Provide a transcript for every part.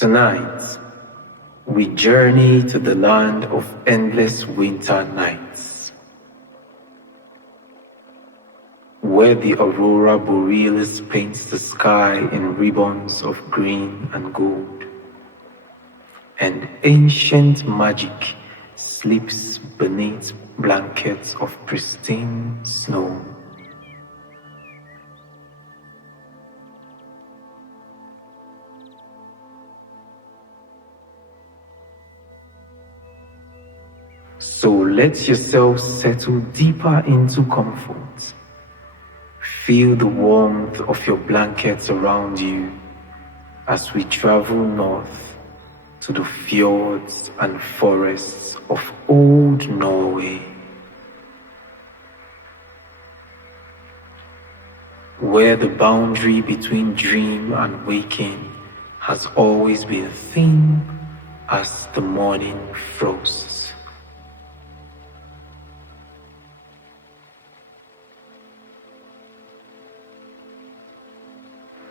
Tonight, we journey to the land of endless winter nights, where the aurora borealis paints the sky in ribbons of green and gold, and ancient magic sleeps beneath blankets of pristine snow. So let yourself settle deeper into comfort. Feel the warmth of your blankets around you as we travel north to the fjords and forests of old Norway, where the boundary between dream and waking has always been thin as the morning frosts.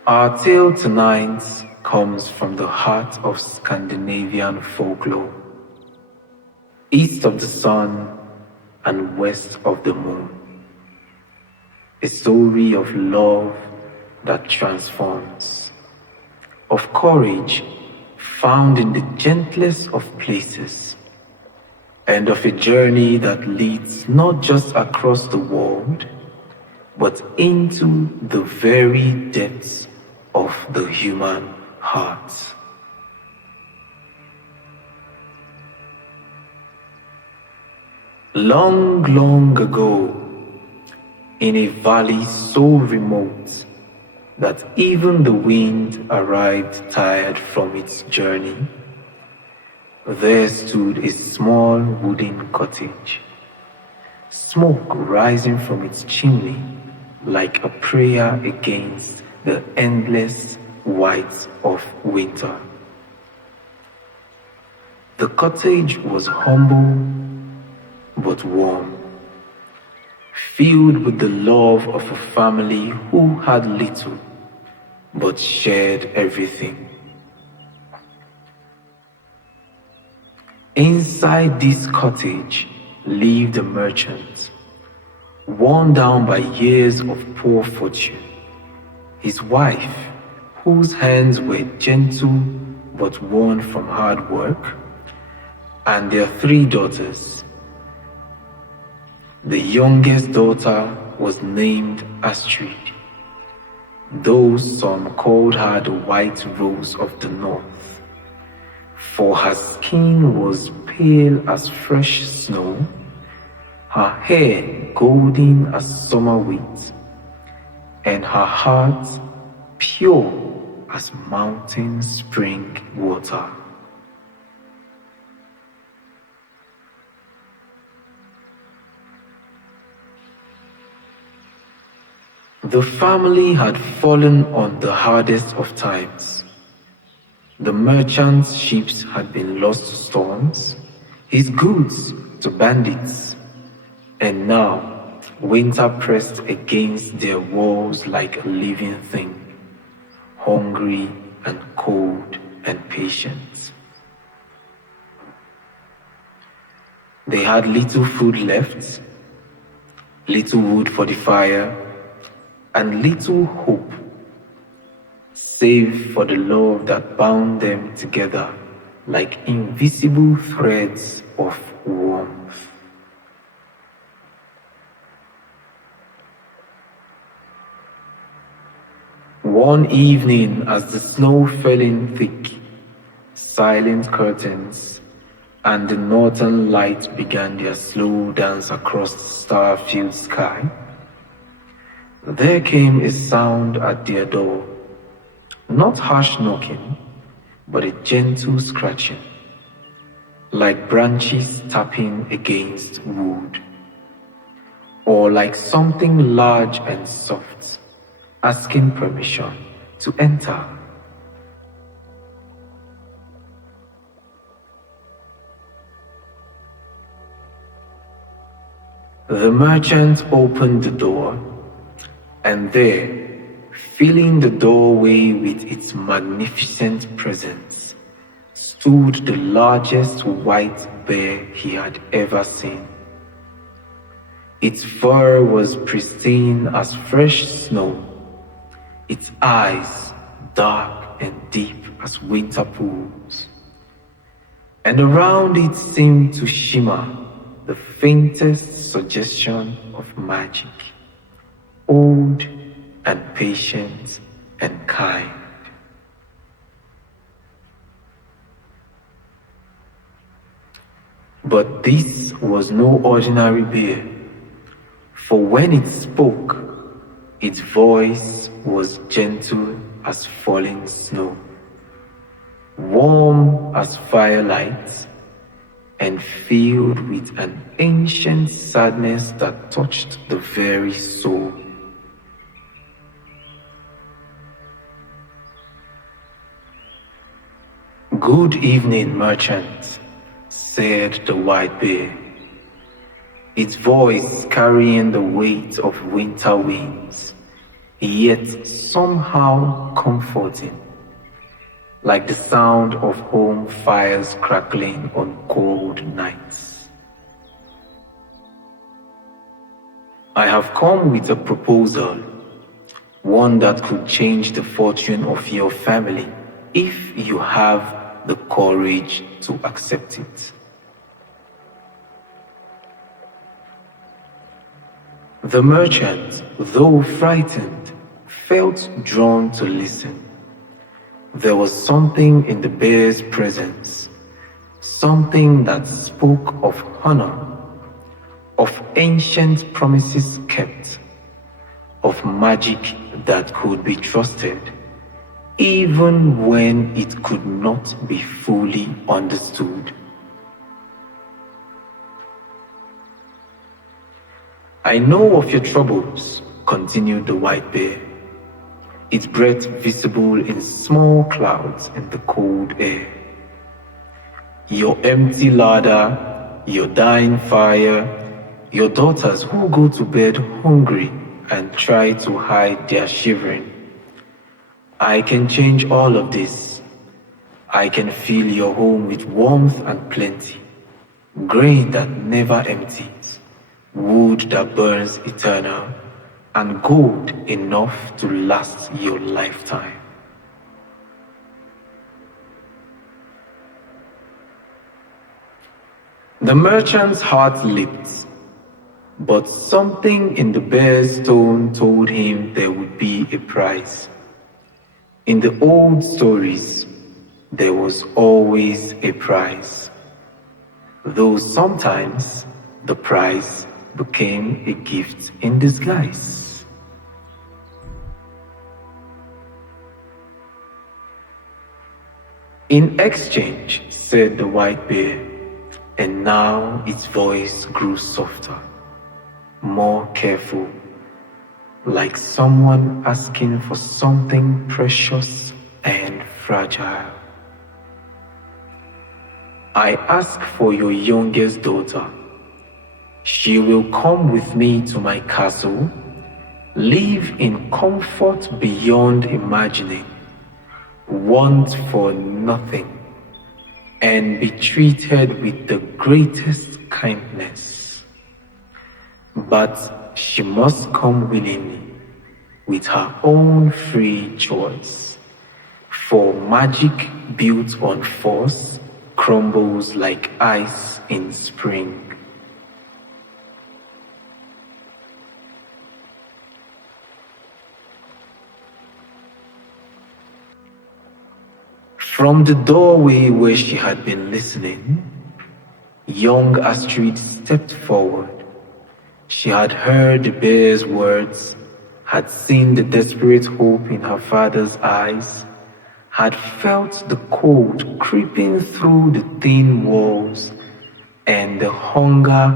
Our tale tonight comes from the heart of Scandinavian folklore, east of the sun and west of the moon. A story of love that transforms, of courage found in the gentlest of places, and of a journey that leads not just across the world, but into the very depths of the human heart. Long, long ago, in a valley so remote that even the wind arrived tired from its journey, there stood a small wooden cottage, smoke rising from its chimney like a prayer against the endless white of winter. The cottage was humble but warm, filled with the love of a family who had little but shared everything. Inside this cottage lived a merchant, worn down by years of poor fortune, his wife, whose hands were gentle but worn from hard work, and their 3 daughters. The youngest daughter was named Astrid, though some called her the White Rose of the North, for her skin was pale as fresh snow, her hair golden as summer wheat, and her heart pure as mountain spring water. The family had fallen on the hardest of times. The merchant's ships had been lost to storms, his goods to bandits, and now winter pressed against their walls like a living thing, hungry and cold and patient. They had little food left, little wood for the fire, and little hope, save for the love that bound them together like invisible threads of warmth. One evening, as the snow fell in thick, silent curtains, and the northern lights began their slow dance across the star-filled sky, there came a sound at their door, not harsh knocking, but a gentle scratching, like branches tapping against wood, or like something large and soft asking permission to enter. The merchant opened the door, and there, filling the doorway with its magnificent presence, stood the largest white bear he had ever seen. Its fur was pristine as fresh snow, its eyes dark and deep as winter pools, and around it seemed to shimmer the faintest suggestion of magic, old and patient and kind. But this was no ordinary bear, for when it spoke, its voice was gentle as falling snow, warm as firelight, and filled with an ancient sadness that touched the very soul. "Good evening, merchant," said the white bear, its voice carrying the weight of winter winds, yet somehow comforting, like the sound of home fires crackling on cold nights. "I have come with a proposal, one that could change the fortune of your family if you have the courage to accept it." The merchant, though frightened, felt drawn to listen. There was something in the bear's presence, something that spoke of honor, of ancient promises kept, of magic that could be trusted, even when it could not be fully understood. "I know of your troubles," continued the white bear, its breath visible in small clouds in the cold air. "Your empty larder, your dying fire, your daughters who go to bed hungry and try to hide their shivering. I can change all of this. I can fill your home with warmth and plenty, grain that never empties, wood that burns eternal, and gold enough to last your lifetime." The merchant's heart leaped, but something in the bear's tone told him there would be a price. In the old stories, there was always a price, though sometimes the price became a gift in disguise. "In exchange," said the white bear, and now its voice grew softer, more careful, like someone asking for something precious and fragile. "I ask for your youngest daughter. She will come with me to my castle, live in comfort beyond imagining, want for nothing, and be treated with the greatest kindness. But she must come willingly, with her own free choice, for magic built on force crumbles like ice in spring." From the doorway where she had been listening, young Astrid stepped forward. She had heard the bear's words, had seen the desperate hope in her father's eyes, had felt the cold creeping through the thin walls, and the hunger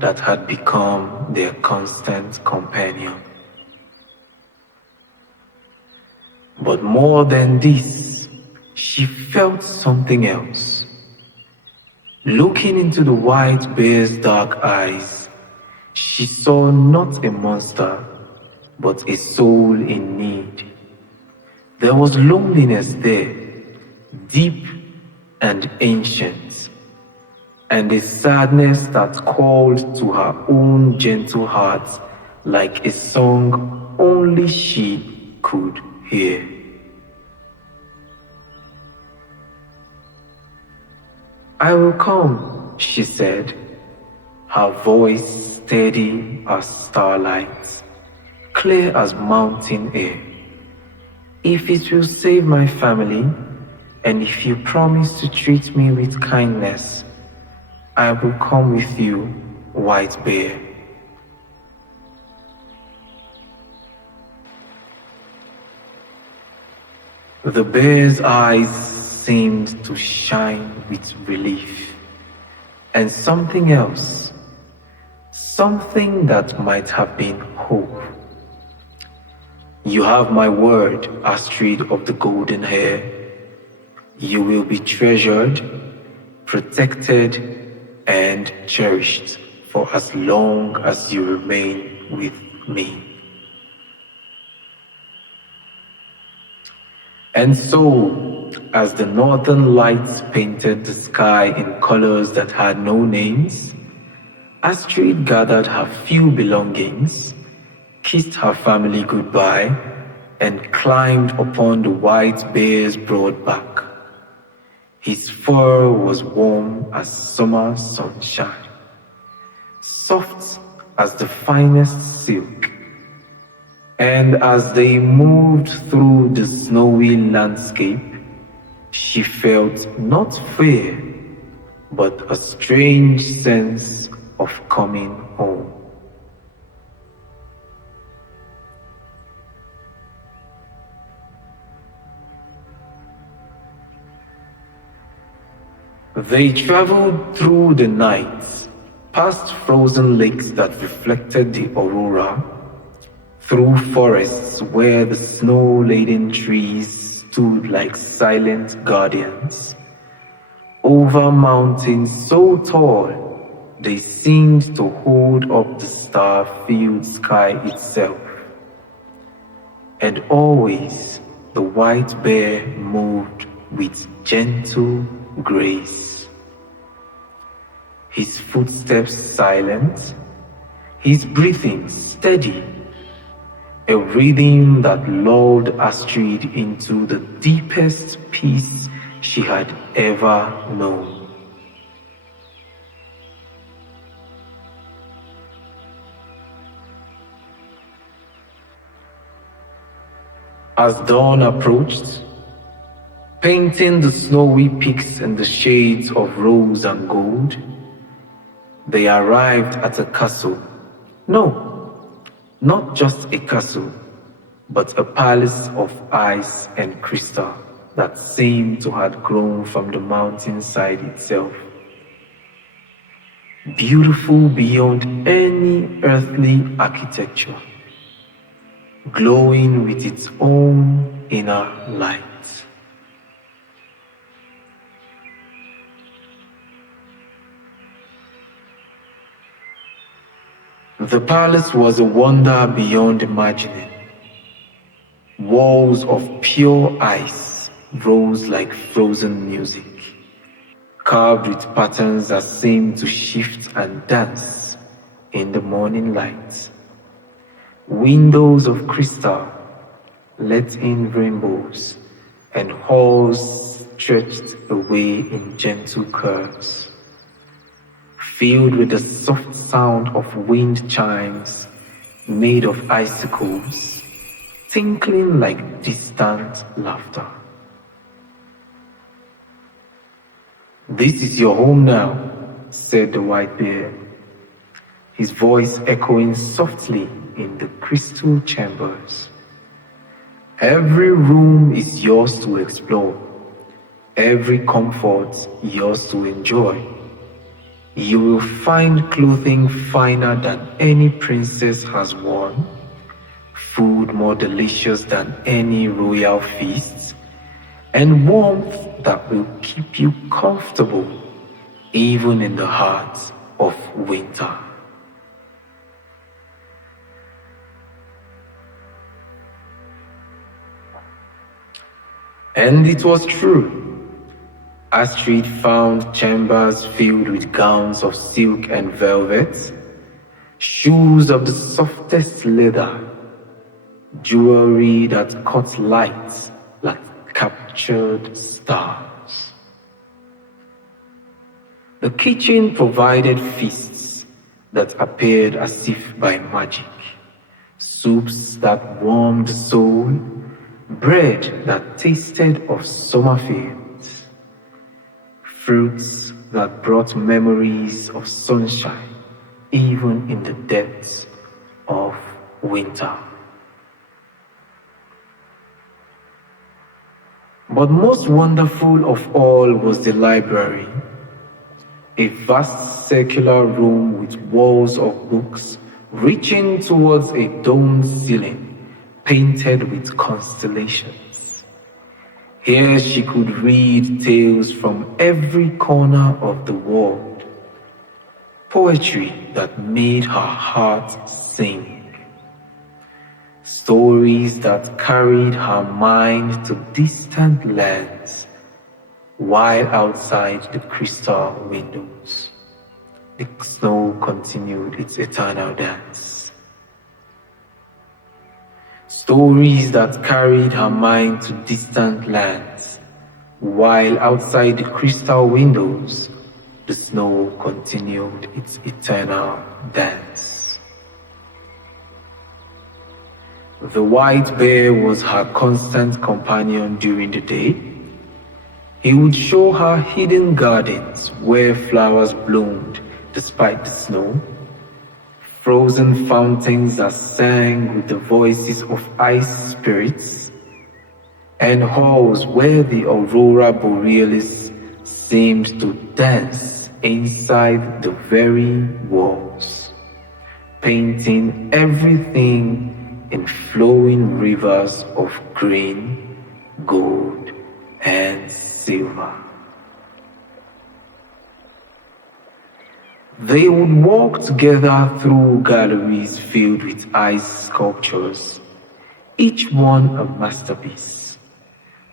that had become their constant companion. But more than this, she felt something else. Looking into the white bear's dark eyes, she saw not a monster, but a soul in need. There was loneliness there, deep and ancient, and a sadness that called to her own gentle heart like a song only she could hear. "I will come," she said, her voice steady as starlight, clear as mountain air. "If it will save my family, and if you promise to treat me with kindness, I will come with you, White Bear." The bear's eyes seemed to shine with relief, and something else, something that might have been hope. "You have my word, Astrid of the golden hair. You will be treasured, protected, and cherished for as long as you remain with me." And so, as the northern lights painted the sky in colors that had no names, Astrid gathered her few belongings, kissed her family goodbye, and climbed upon the white bear's broad back. His fur was warm as summer sunshine, soft as the finest silk, and as they moved through the snowy landscape, she felt not fear, but a strange sense of coming home. They traveled through the night, past frozen lakes that reflected the aurora, through forests where the snow-laden trees stood like silent guardians, over mountains so tall they seemed to hold up the star-filled sky itself. And always the white bear moved with gentle grace, his footsteps silent, his breathing steady, a rhythm that lulled Astrid into the deepest peace she had ever known. As dawn approached, painting the snowy peaks in the shades of rose and gold, they arrived at a castle. No, not just a castle, but a palace of ice and crystal that seemed to have grown from the mountainside itself. Beautiful beyond any earthly architecture, glowing with its own inner light. The palace was a wonder beyond imagining. Walls of pure ice rose like frozen music, carved with patterns that seemed to shift and dance in the morning light. Windows of crystal let in rainbows, and halls stretched away in gentle curves, filled with the soft sound of wind chimes made of icicles, tinkling like distant laughter. "This is your home now," said the white bear, his voice echoing softly in the crystal chambers. "Every room is yours to explore, every comfort yours to enjoy. You will find clothing finer than any princess has worn, food more delicious than any royal feast, and warmth that will keep you comfortable even in the heart of winter." And it was true. Astrid found chambers filled with gowns of silk and velvet, shoes of the softest leather, jewelry that caught light like captured stars. The kitchen provided feasts that appeared as if by magic, soups that warmed the soul, bread that tasted of summer fields, fruits that brought memories of sunshine even in the depths of winter. But most wonderful of all was the library, a vast circular room with walls of books reaching towards a domed ceiling painted with constellations. Here she could read tales from every corner of the world, poetry that made her heart sing, stories that carried her mind to distant lands, while outside the crystal windows, the snow continued its eternal dance. Stories that carried her mind to distant lands, while outside the crystal windows, the snow continued its eternal dance. The white bear was her constant companion during the day. He would show her hidden gardens where flowers bloomed despite the snow, frozen fountains that sang with the voices of ice spirits, and halls where the aurora borealis seemed to dance inside the very walls, painting everything in flowing rivers of green, gold, and silver. They would walk together through galleries filled with ice sculptures, each one a masterpiece,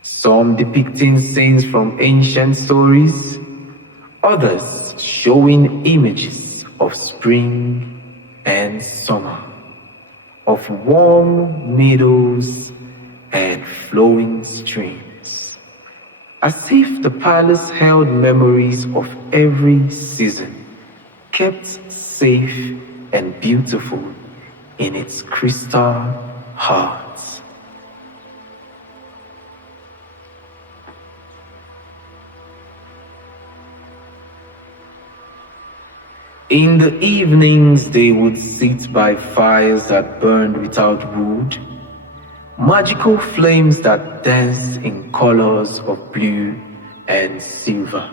some depicting scenes from ancient stories, others showing images of spring and summer, of warm meadows and flowing streams, as if the palace held memories of every season, kept safe and beautiful in its crystal heart. In the evenings, they would sit by fires that burned without wood, magical flames that danced in colors of blue and silver.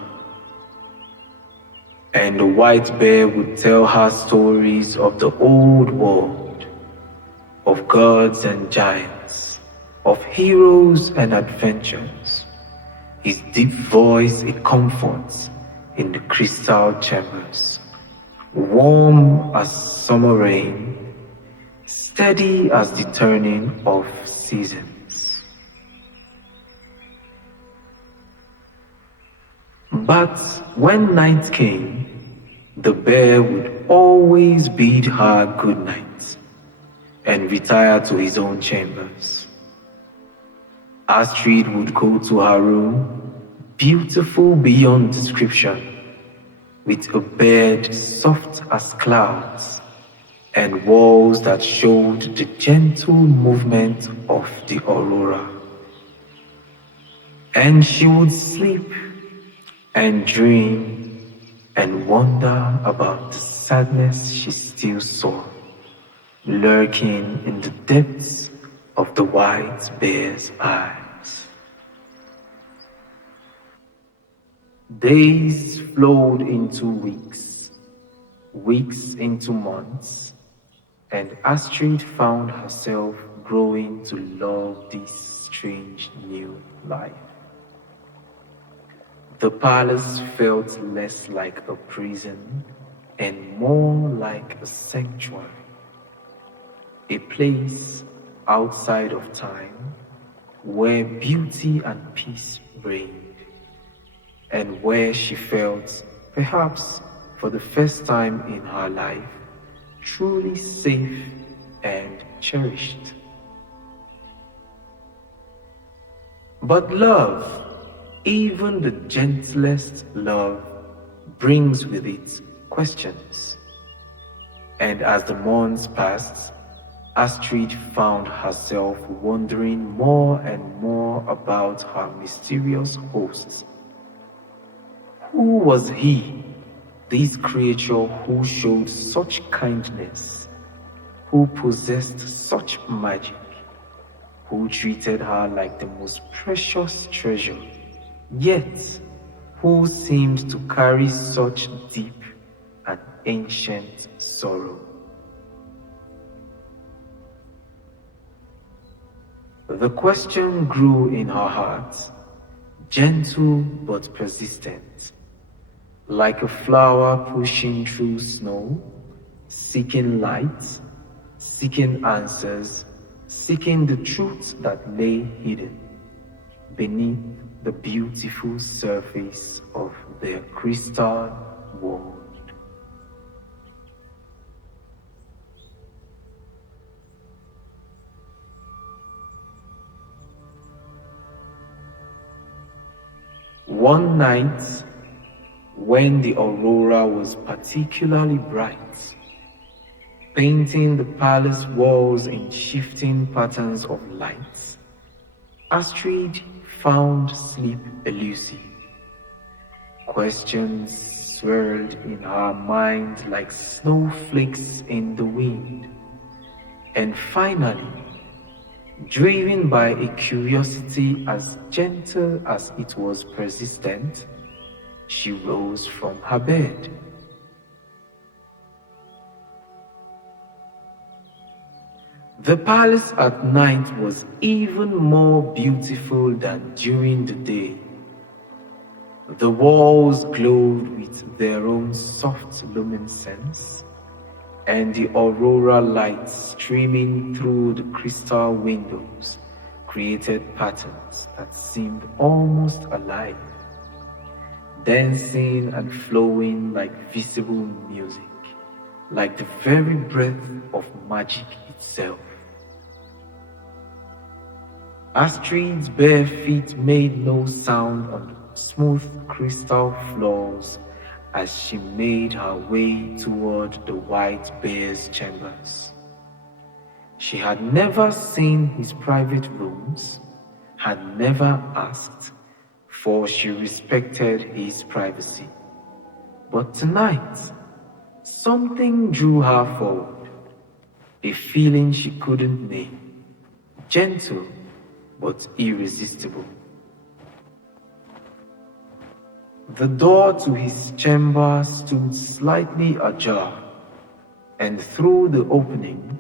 And the white bear would tell her stories of the old world, of gods and giants, of heroes and adventures, his deep voice a comfort in the crystal chambers, warm as summer rain, steady as the turning of seasons. But when night came, the bear would always bid her good night and retire to his own chambers. Astrid would go to her room, beautiful beyond description, with a bed soft as clouds and walls that showed the gentle movement of the aurora. And she would sleep and dream and wonder about the sadness she still saw, lurking in the depths of the white bear's eyes. Days flowed into weeks, weeks into months, and Astrid found herself growing to love this strange new life. The palace felt less like a prison and more like a sanctuary, a place outside of time where beauty and peace reigned. and where she felt, perhaps for the first time in her life, truly safe and cherished. But love, even the gentlest love, brings with it questions. And as the months passed, Astrid found herself wondering more and more about her mysterious host. Who was he, this creature who showed such kindness, who possessed such magic, who treated her like the most precious treasure, yet who seemed to carry such deep and ancient sorrow? The question grew in her heart, gentle but persistent, like a flower pushing through snow, seeking light, seeking answers, seeking the truth that lay hidden beneath the beautiful surface of their crystal world. One night, when the aurora was particularly bright, painting the palace walls in shifting patterns of light, Astrid found sleep elusive. Questions swirled in her mind like snowflakes in the wind. And finally, driven by a curiosity as gentle as it was persistent, she rose from her bed. The palace at night was even more beautiful than during the day. The walls glowed with their own soft luminescence, and the aurora light streaming through the crystal windows created patterns that seemed almost alive, dancing and flowing like visible music, like the very breath of magic itself. Astrid's bare feet made no sound on the smooth crystal floors as she made her way toward the white bear's chambers. She had never seen his private rooms, had never asked, for she respected his privacy. But tonight, something drew her forward, a feeling she couldn't name, gentle but irresistible. The door to his chamber stood slightly ajar, and through the opening,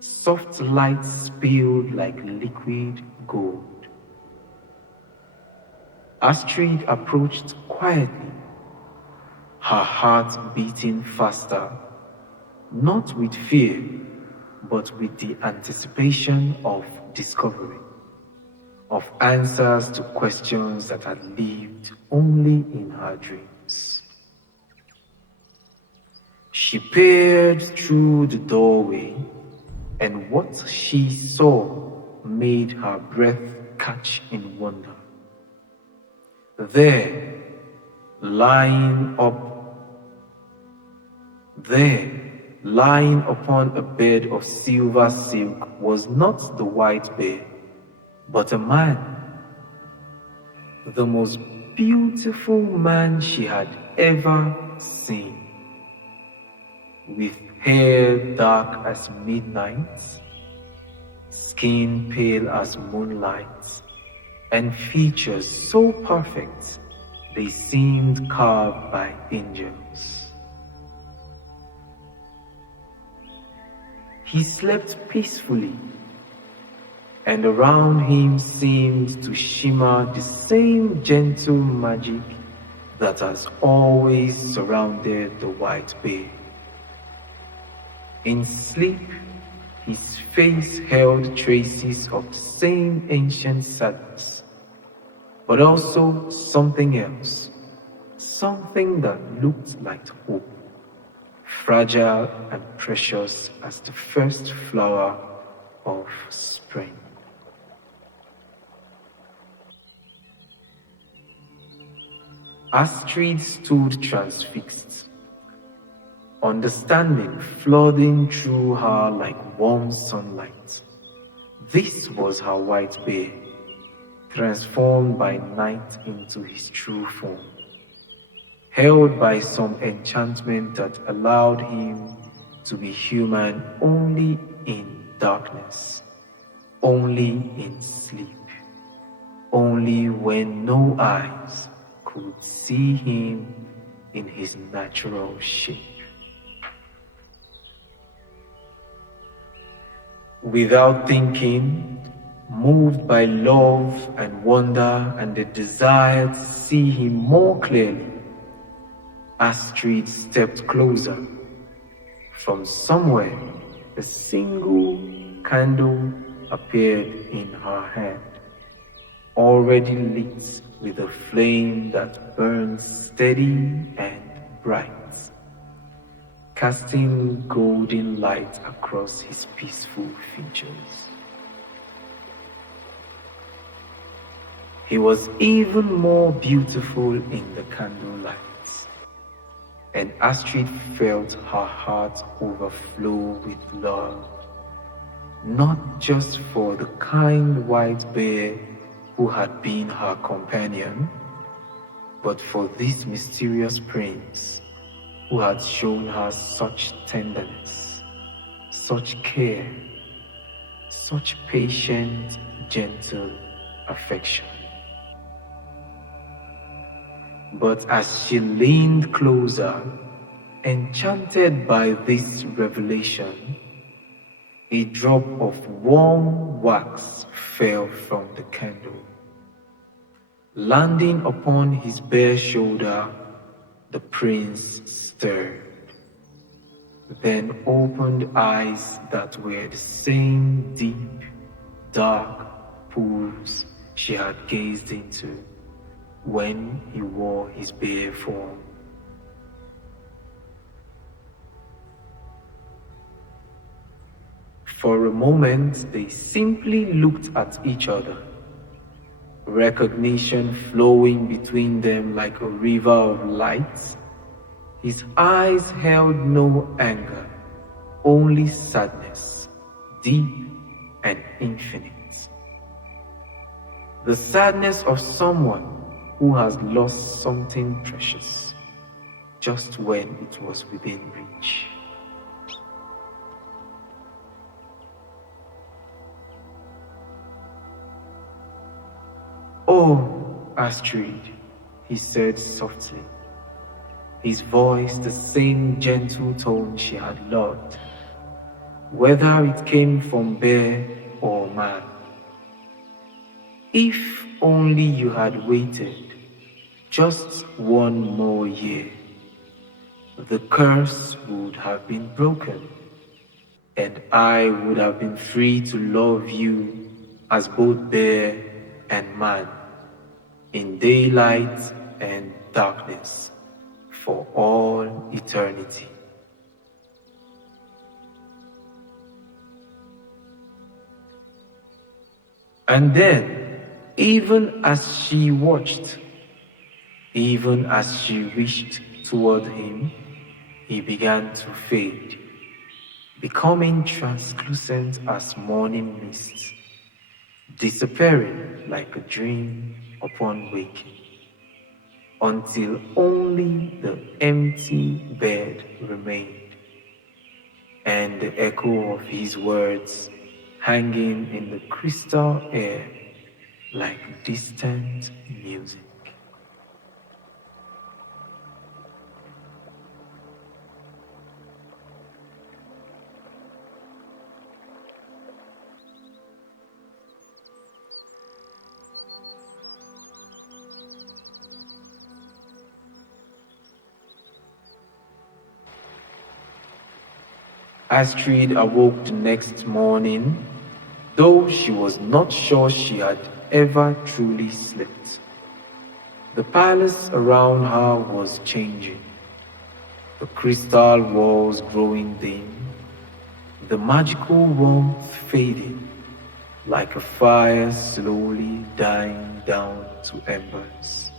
soft light spilled like liquid gold. Astrid approached quietly, her heart beating faster, not with fear, but with the anticipation of discovery, of answers to questions that had lived only in her dreams. She peered through the doorway, and what she saw made her breath catch in wonder. There, lying upon a bed of silver silk was not the white bear, but a man, the most beautiful man she had ever seen, with hair dark as midnight, skin pale as moonlight, and features so perfect they seemed carved by angels. He slept peacefully, and around him seemed to shimmer the same gentle magic that has always surrounded the white bear. In sleep, his face held traces of the same ancient sadness, but also something else, something that looked like hope, fragile and precious as the first flower of spring. Astrid stood transfixed, understanding flooding through her like warm sunlight. This was her white bear, transformed by night into his true form, held by some enchantment that allowed him to be human only in darkness, only in sleep, only when no eyes could see him in his natural shape. Without thinking, moved by love and wonder and the desire to see him more clearly, Astrid stepped closer. From somewhere, a single candle appeared in her hand, already lit with a flame that burns steady and bright, casting golden light across his peaceful features. He was even more beautiful in the candlelight, and Astrid felt her heart overflow with love, not just for the kind white bear who had been her companion, but for this mysterious prince who had shown her such tenderness, such care, such patient, gentle affection. But as she leaned closer, enchanted by this revelation, a drop of warm wax fell from the candle. Landing upon his bare shoulder, the prince stirred, then opened eyes that were the same deep, dark pools she had gazed into when he wore his bare form. For a moment, they simply looked at each other, recognition flowing between them like a river of light. His eyes held no anger, only sadness, deep and infinite. The sadness of someone who has lost something precious just when it was within reach. "Oh, Astrid," he said softly, his voice the same gentle tone she had loved, whether it came from bear or man. "If only you had waited just one more year, the curse would have been broken, and I would have been free to love you as both bear and man, in daylight and darkness, for all eternity." And then, even as she watched, even as she reached toward him, he began to fade, becoming translucent as morning mist, disappearing like a dream upon waking, until only the empty bed remained, and the echo of his words hanging in the crystal air like distant music. Astrid awoke the next morning, though she was not sure she had ever truly slept. The palace around her was changing, the crystal walls growing dim, the magical warmth fading, like a fire slowly dying down to embers.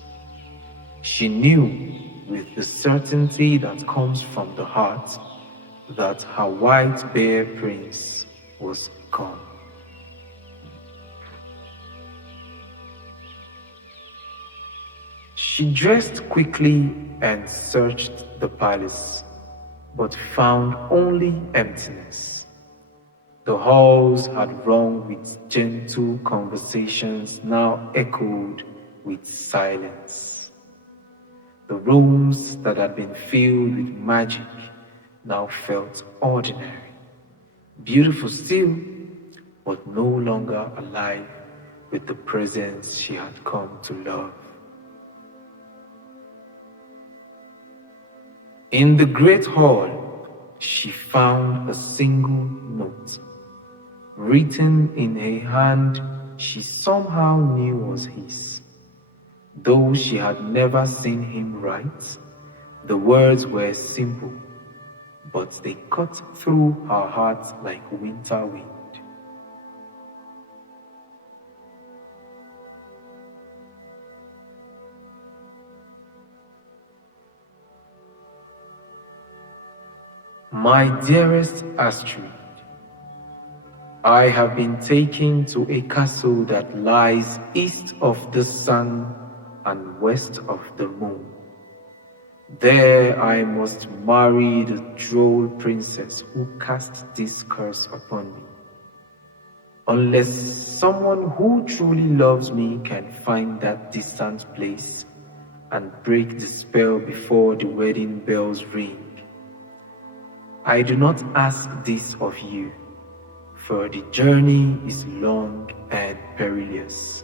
She knew, with the certainty that comes from the heart, that her white bear prince was gone. She dressed quickly and searched the palace, but found only emptiness. The halls had rung with gentle conversations now echoed with silence. The rooms that had been filled with magic now felt ordinary, beautiful still, but no longer alive with the presence she had come to love. In the great hall, she found a single note, written in a hand she somehow knew was his. Though she had never seen him write, the words were simple, but they cut through her heart like winter wind. My dearest Astrid, I have been taken to a castle that lies east of the sun and west of the moon. There I must marry the droll princess who cast this curse upon me. Unless someone who truly loves me can find that distant place and break the spell before the wedding bells ring. I do not ask this of you, for the journey is long and perilous.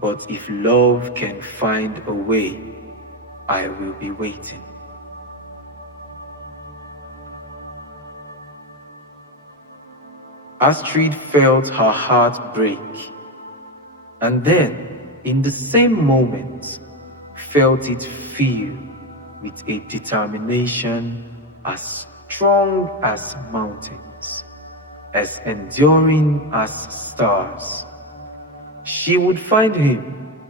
But if love can find a way, I will be waiting. Astrid felt her heart break, and then, in the same moment, felt it fill with a determination as strong as mountains, as enduring as stars. She would find him.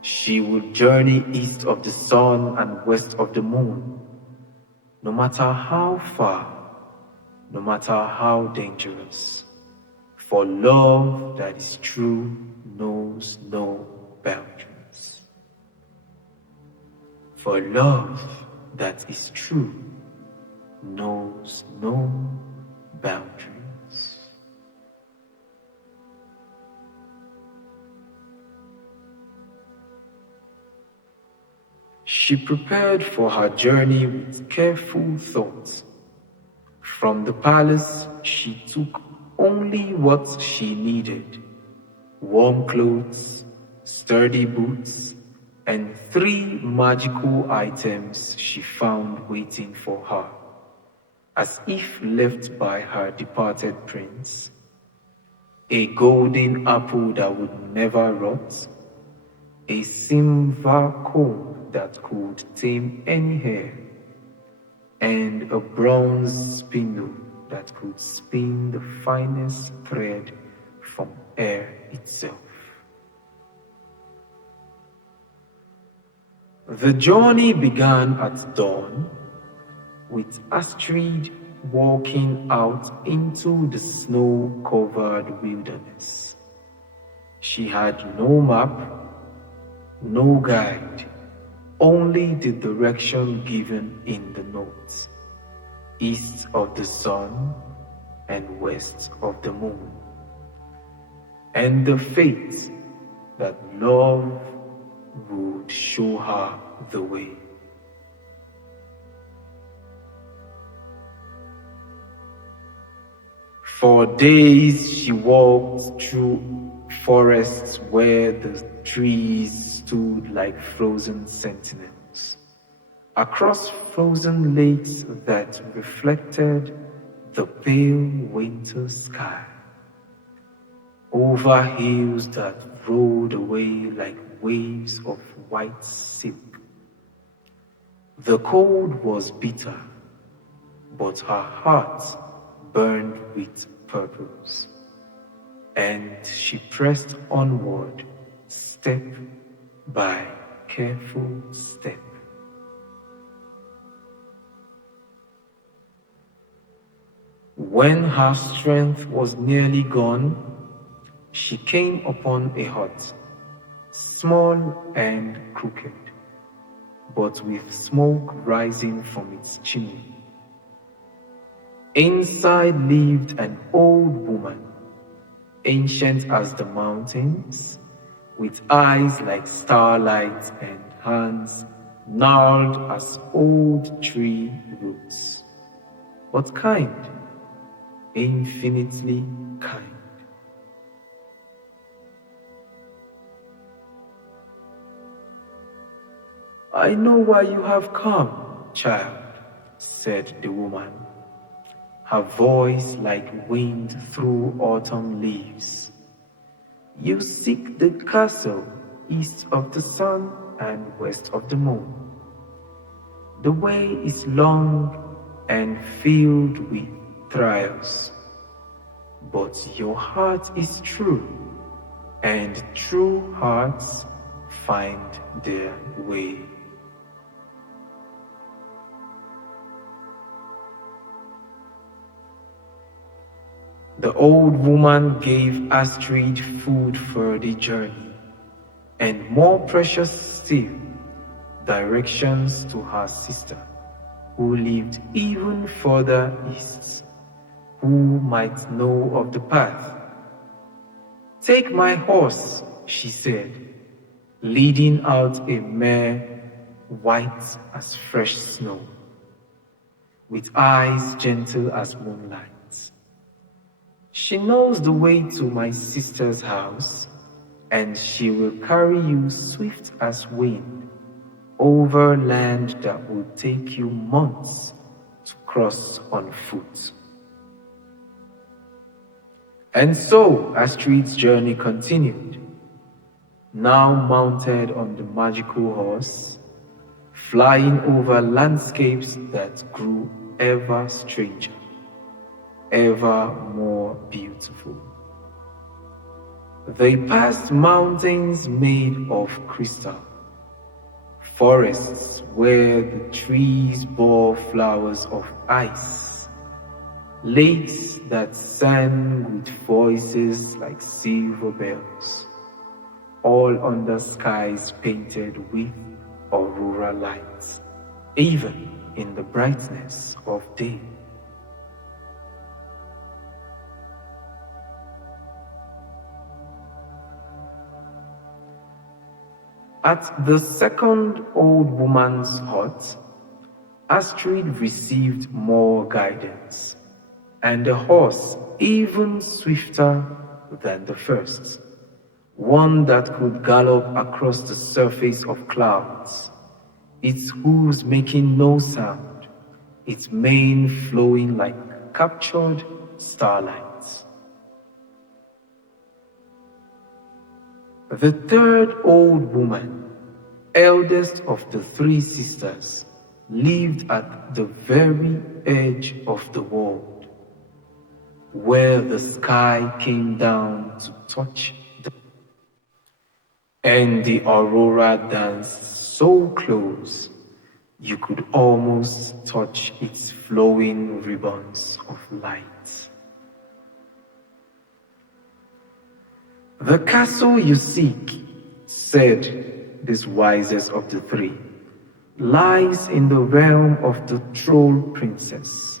She would journey east of the sun and west of the moon, no matter how far, no matter how dangerous. For love that is true knows no boundaries. For love that is true knows no boundaries. She prepared for her journey with careful thought. From the palace, she took only what she needed: warm clothes, sturdy boots, and 3 magical items she found waiting for her, as if left by her departed prince. A golden apple that would never rot, a silver comb that could tame any hair, and a bronze spindle that could spin the finest thread from air itself. The journey began at dawn, with Astrid walking out into the snow-covered wilderness. She had no map, no guide, only the direction given in the notes: east of the sun and west of the moon, and the fate that love would show her the way. For days she walked through forests where the trees stood like frozen sentinels, across frozen lakes that reflected the pale winter sky, over hills that rolled away like waves of white silk. The cold was bitter, but her heart burned with purpose, and she pressed onward, step by careful step. When her strength was nearly gone, she came upon a hut, small and crooked, but with smoke rising from its chimney. Inside lived an old woman, ancient as the mountains, with eyes like starlight and hands gnarled as old tree roots, but kind, infinitely kind. "I know why you have come, child," said the woman, her voice like wind through autumn leaves. "You seek the castle east of the sun and west of the moon. The way is long and filled with trials, but your heart is true, and true hearts find their way." The old woman gave Astrid food for the journey, and more precious still, directions to her sister, who lived even further east, who might know of the path. "Take my horse," she said, leading out a mare white as fresh snow, with eyes gentle as moonlight. "She knows the way to my sister's house, and she will carry you swift as wind over land that will take you months to cross on foot." And so Astrid's journey continued, now mounted on the magical horse, flying over landscapes that grew ever stranger, ever more beautiful. They passed mountains made of crystal, forests where the trees bore flowers of ice, lakes that sang with voices like silver bells, all under skies painted with aurora lights, even in the brightness of day. At the second old woman's hut, Astrid received more guidance, and a horse even swifter than the first, one that could gallop across the surface of clouds, its hooves making no sound, its mane flowing like captured starlight. The third old woman, eldest of the three sisters, lived at the very edge of the world, where the sky came down to touch the and the aurora danced so close you could almost touch its flowing ribbons of light. "The castle you seek," said this wisest of the three, "lies in the realm of the troll princess.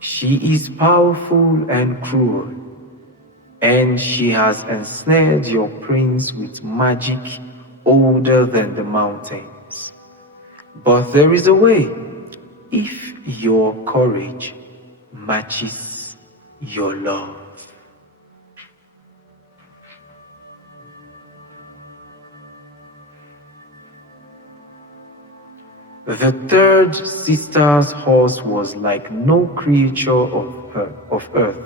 She is powerful and cruel, and she has ensnared your prince with magic older than the mountains. But there is a way, if your courage matches your love." The third sister's horse was like no creature of earth.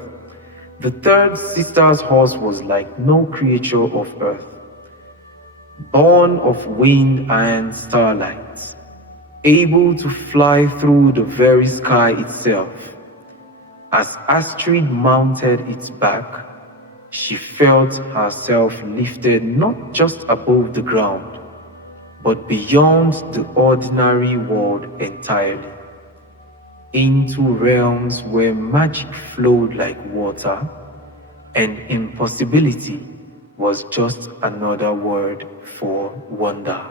The third sister's horse was like no creature of earth. born of wind and starlight, able to fly through the very sky itself. As Astrid mounted its back, she felt herself lifted not just above the ground, but beyond the ordinary world entirely, into realms where magic flowed like water and impossibility was just another word for wonder.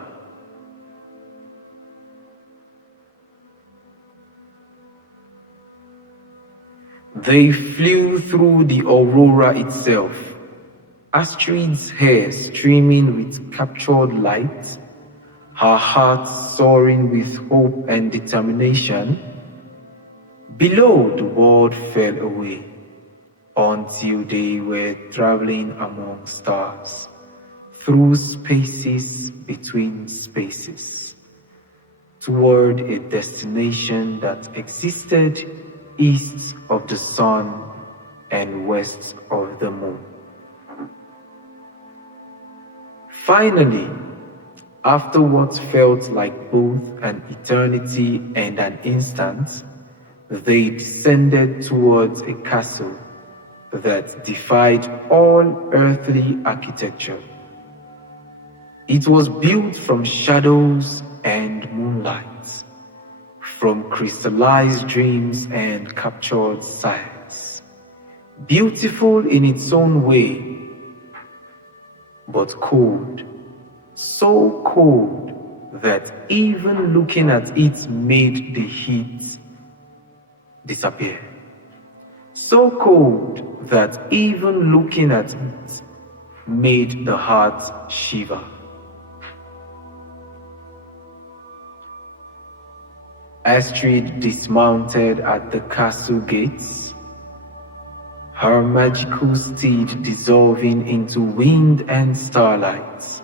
They flew through the aurora itself, Astrid's hair streaming with captured light, her heart soaring with hope and determination. Below, the world fell away until they were traveling among stars, through spaces between spaces, toward a destination that existed east of the sun and west of the moon. Finally, after what felt like both an eternity and an instant, they descended towards a castle that defied all earthly architecture. It was built from shadows and moonlight, from crystallized dreams and captured sights. Beautiful in its own way, but cold, so cold that even looking at it made the heat disappear. So cold that even looking at it made the heart shiver. Astrid dismounted at the castle gates, her magical steed dissolving into wind and starlight.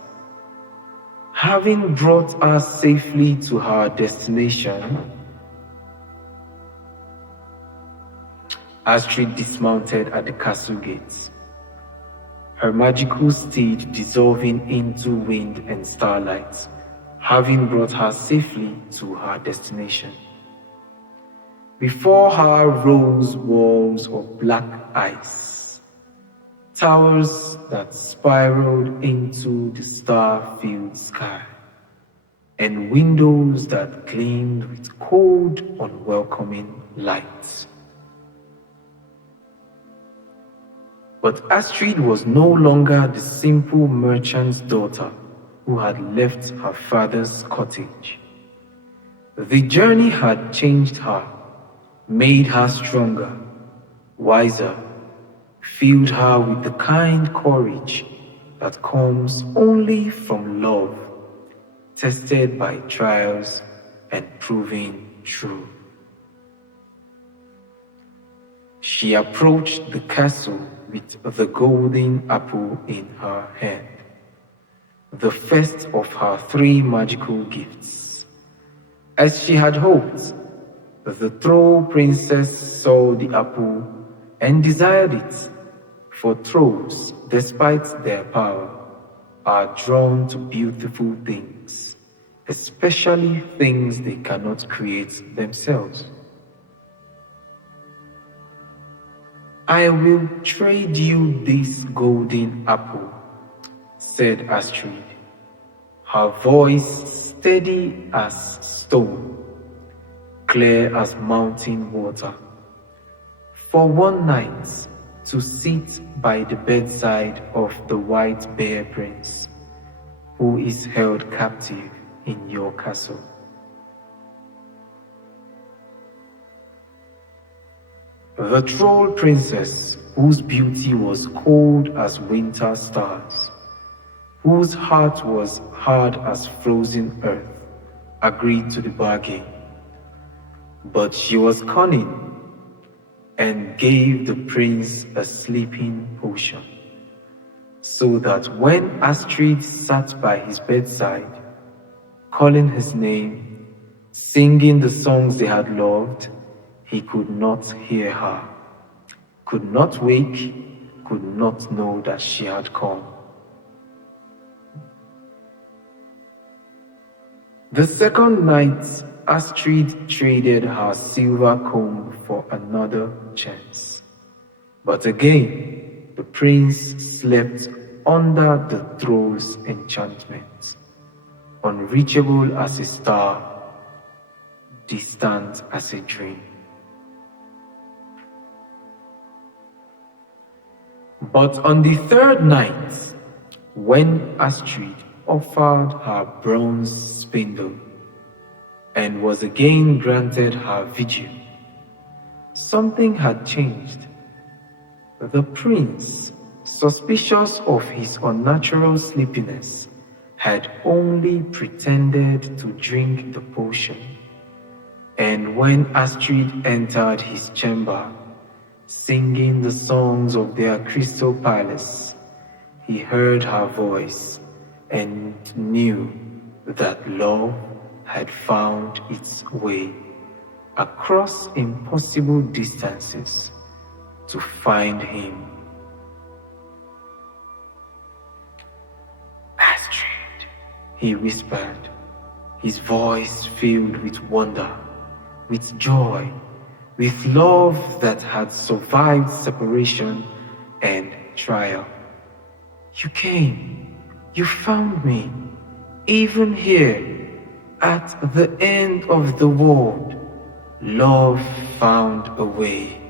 Having brought her safely to her destination, Astrid dismounted at the castle gates, her magical steed dissolving into wind and starlight, having brought her safely to her destination. Before her rose walls of black ice, towers that spiraled into the star-filled sky, and windows that gleamed with cold, unwelcoming light. But Astrid was no longer the simple merchant's daughter who had left her father's cottage. The journey had changed her, made her stronger, wiser, filled her with the kind courage that comes only from love, tested by trials and proven true. She approached the castle with the golden apple in her hand, the first of her 3 magical gifts. As she had hoped, the troll princess saw the apple and desired it, for trolls, despite their power, are drawn to beautiful things, especially things they cannot create themselves. "I will trade you this golden apple," said Astrid, her voice steady as stone, clear as mountain water, "for one night to sit by the bedside of the white bear prince, who is held captive in your castle." The troll princess, whose beauty was cold as winter stars, whose heart was hard as frozen earth, agreed to the bargain. But she was cunning and gave the prince a sleeping potion, so that when Astrid sat by his bedside, calling his name, singing the songs they had loved, he could not hear her, could not wake, could not know that she had come. The second night, Astrid traded her silver comb for another chance. But again, the prince slept under the thrall's enchantment, unreachable as a star, distant as a dream. But on the third night, when Astrid offered her bronze spindle and was again granted her vigil, something had changed. The prince, suspicious of his unnatural sleepiness, had only pretended to drink the potion. And when Astrid entered his chamber, singing the songs of their crystal palace, he heard her voice and knew that love had found its way across impossible distances to find him. Astrid, he whispered, his voice filled with wonder, with joy, with love that had survived separation and trial. You came, you found me, even here, at the end of the world, love found a way.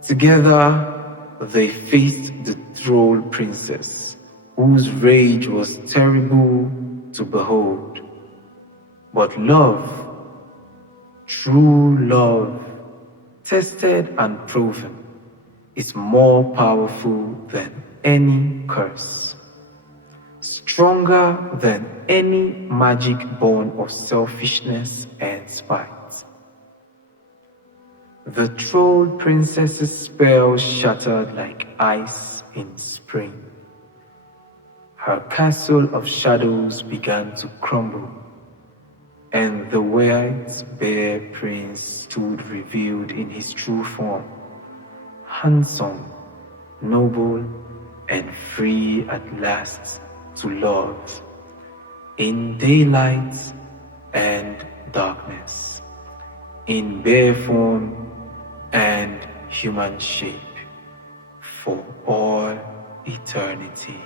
Together, they faced the troll princess, whose rage was terrible to behold. But love, true love, tested and proven, is more powerful than any curse, stronger than any magic born of selfishness and spite. The troll princess's spell shattered like ice in spring. Her castle of shadows began to crumble, and the white bear prince stood revealed in his true form, handsome, noble, and free at last to love, in daylight and darkness, in bear form and human shape, for all eternity.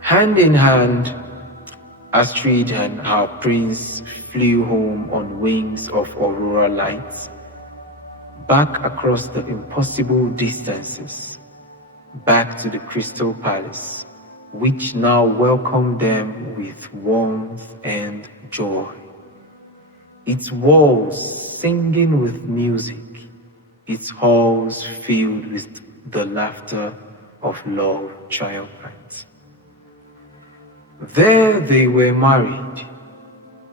Hand in hand, Astrid and her prince flew home on wings of aurora lights, back across the impossible distances, back to the Crystal Palace, which now welcomed them with warmth and joy. Its walls singing with music, its halls filled with the laughter of love triumphant. There they were married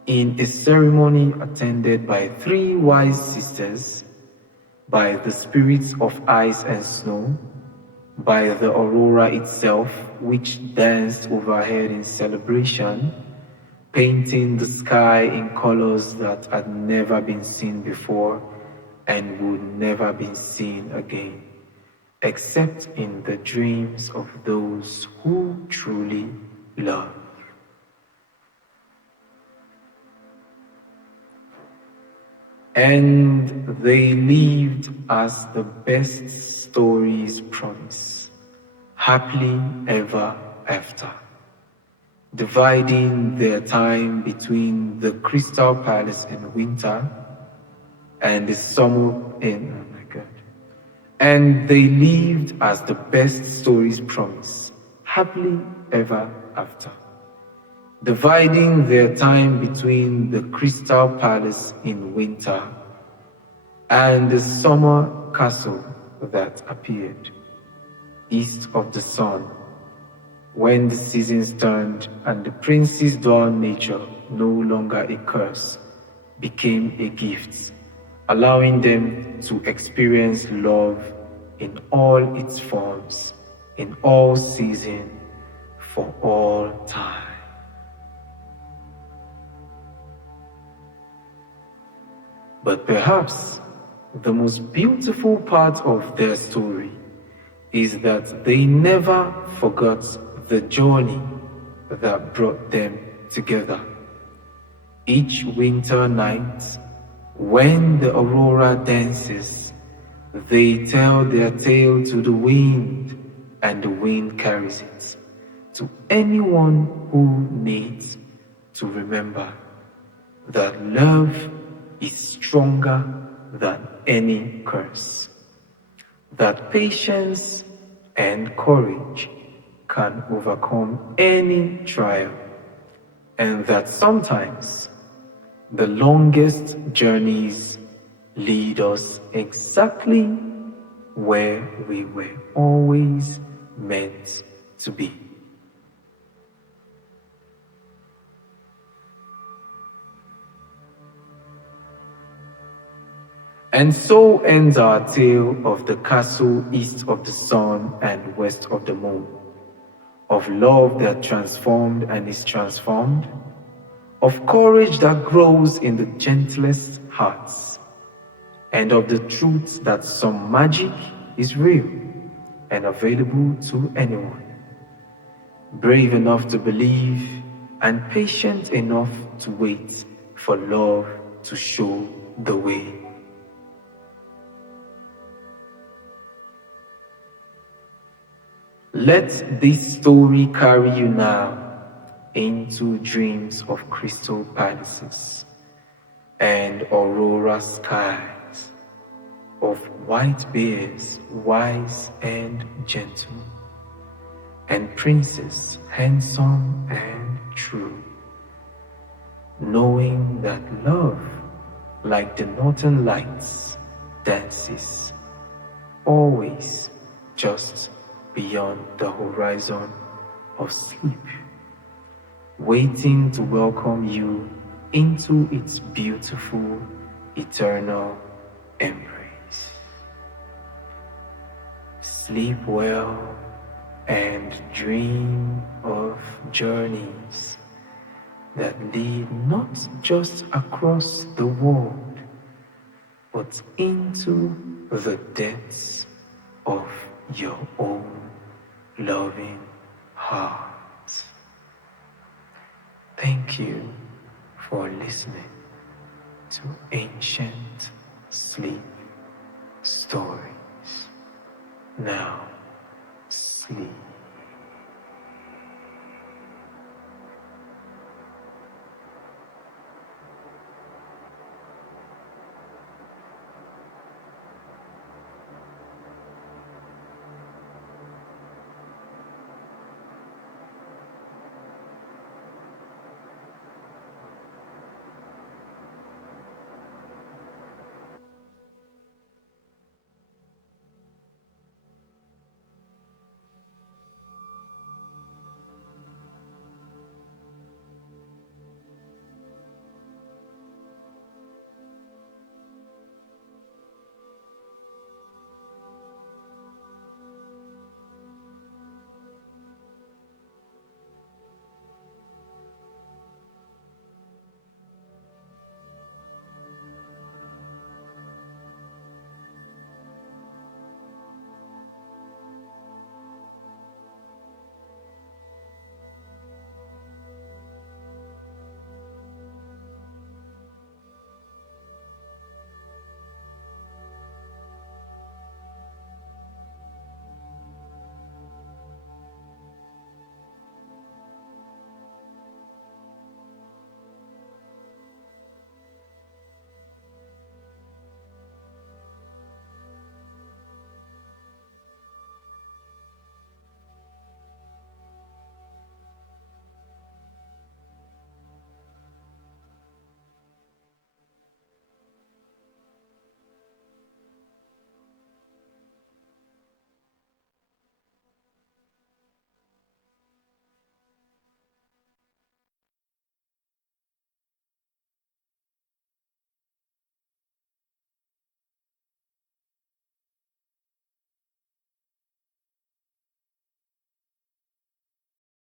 in a ceremony attended by 3 wise sisters, by the spirits of ice and snow, by the aurora itself, which danced overhead in celebration, painting the sky in colors that had never been seen before and would never be seen again, except in the dreams of those who truly love. And they lived as the best stories promise, happily ever after, dividing their time between the Crystal Palace in winter and the summer and they lived as the best stories promise, happily ever after, dividing their time between the Crystal Palace in winter and the summer castle that appeared east of the sun when the seasons turned and the prince's dawn nature, no longer a curse, became a gift, allowing them to experience love in all its forms, in all seasons, for all time. But perhaps The most beautiful part of their story is that they never forgot the journey that brought them together. Each winter night, when the aurora dances, they tell their tale to the wind, and the wind carries it to anyone who needs to remember that love is stronger than any curse, that patience and courage can overcome any trial, and that sometimes the longest journeys lead us exactly where we were always meant to be. And so ends our tale of the castle east of the sun and west of the moon, of love that transformed and is transformed, of courage that grows in the gentlest hearts, and of the truth that some magic is real and available to anyone, brave enough to believe and patient enough to wait for love to show the way. Let this story carry you now into dreams of crystal palaces and aurora skies, of white bears wise and gentle, and princes handsome and true, knowing that love, like the northern lights, dances always just beyond the horizon of sleep, waiting to welcome you into its beautiful, eternal embrace. Sleep well and dream of journeys that lead not just across the world, but into the depths of your own loving heart. Thank you for listening to Ancient Sleep Stories. Now, sleep.